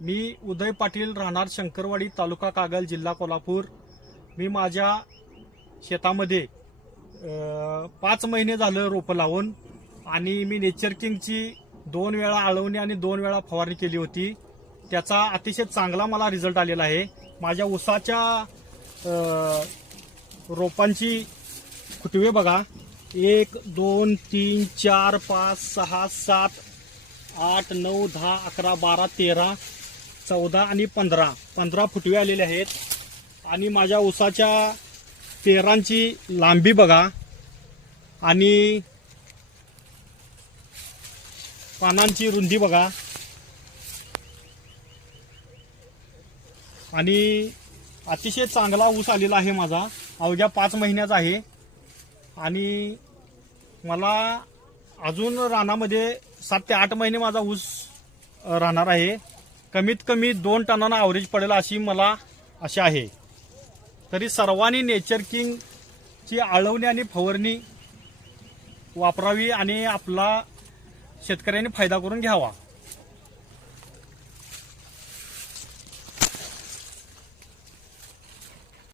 मी उदय पाटील, राहणार शंकरवाडी, तालुका कागल, जिल्हा कोल्हापूर। मी माझ्या शेतामध्ये 5 महिने झालं रोपं लावून आणि मी नेचर किंगची 2 वेळा आळवणी आणि 2 वेळा फवारणी केली होती। त्याचा अतिशय चांगला मला रिझल्ट आलेला आहे। माझ्या ऊसाच्या रोपांची फुटवे बघा, 1 2 3 4 5 6 7 8 9 10 11 12 13 14 आणि 15 फुटवे आलेले आहेत। आणि माझ्या ऊसाच्या पेरांची लांबी बघा आणि पानांची रुंदी बघा आणि अतिशय चांगला ऊस आलेला आहे माझा। अवघ्या 5 महिन्याचा आहे आणि मला अजून रानामध्ये 7 ते 8 महिने माझा ऊस राहणार आहे। कमीत कमी 2 टनांना ॲव्हरेज पडेल अशी मला आशा आहे। तरी सर्वांनी नेचर किंगची आळवणी आणि फवारणी वापरावी आणि आपला शेतकऱ्यांनी फायदा करून घ्यावा।